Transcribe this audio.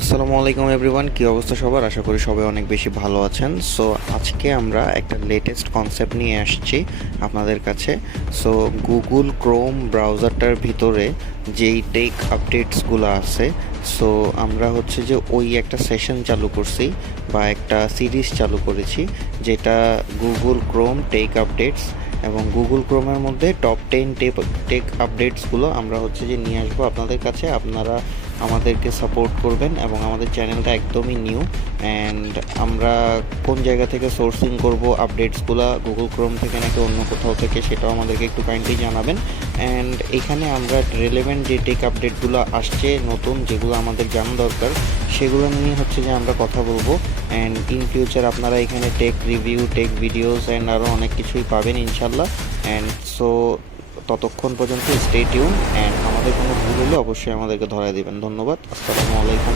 আসসালামু আলাইকুম এভরিওয়ান, কী অবস্থা সবার? আশা করি সবাই অনেক বেশি ভালো আছেন। সো আজকে আমরা একটা লেটেস্ট কনসেপ্ট নিয়ে আসছি আপনাদের কাছে। সো গুগল ক্রোম ব্রাউজারটার ভিতরে যেই টেক আপডেটসগুলো আছে, সো আমরা হচ্ছে যে ওই একটা সেশন চালু করছি বা একটা সিরিজ চালু করেছি, যেটা গুগল ক্রোম টেক আপডেটস, এবং গুগল ক্রোমের মধ্যে টপ 10 টেক আপডেটসগুলো আমরা হচ্ছে যে নিয়ে আসবো আপনাদের কাছে। আপনারা আমাদেরকে সাপোর্ট করবেন এবং আমাদের চ্যানেলটা একদমই নিউ, অ্যান্ড আমরা কোন জায়গা থেকে সোর্সিং করব আপডেটসগুলো, গুগল ক্রোম থেকে নাকি অন্য কোথাও থেকে, সেটাও আমাদেরকে একটু কাইন্ডলি জানাবেন। অ্যান্ড এখানে আমরা রিলেভেন্ট যে টেক আপডেটগুলো আসছে নতুন, যেগুলো আমাদের জানা দরকার, সেগুলো নিয়ে হচ্ছে যে আমরা কথা বলবো। অ্যান্ড ইন ফিউচার আপনারা এখানে tech review, tech videos and আরও অনেক কিছুই পাবেন ইনশাল্লাহ। অ্যান্ড সো ততক্ষণ পর্যন্ত স্টে টিউন, অ্যান্ড আমাদের কোনো ভুল হলে অবশ্যই আমাদেরকে ধরায় দিবেন। ধন্যবাদ। আসসালামু আলাইকুম।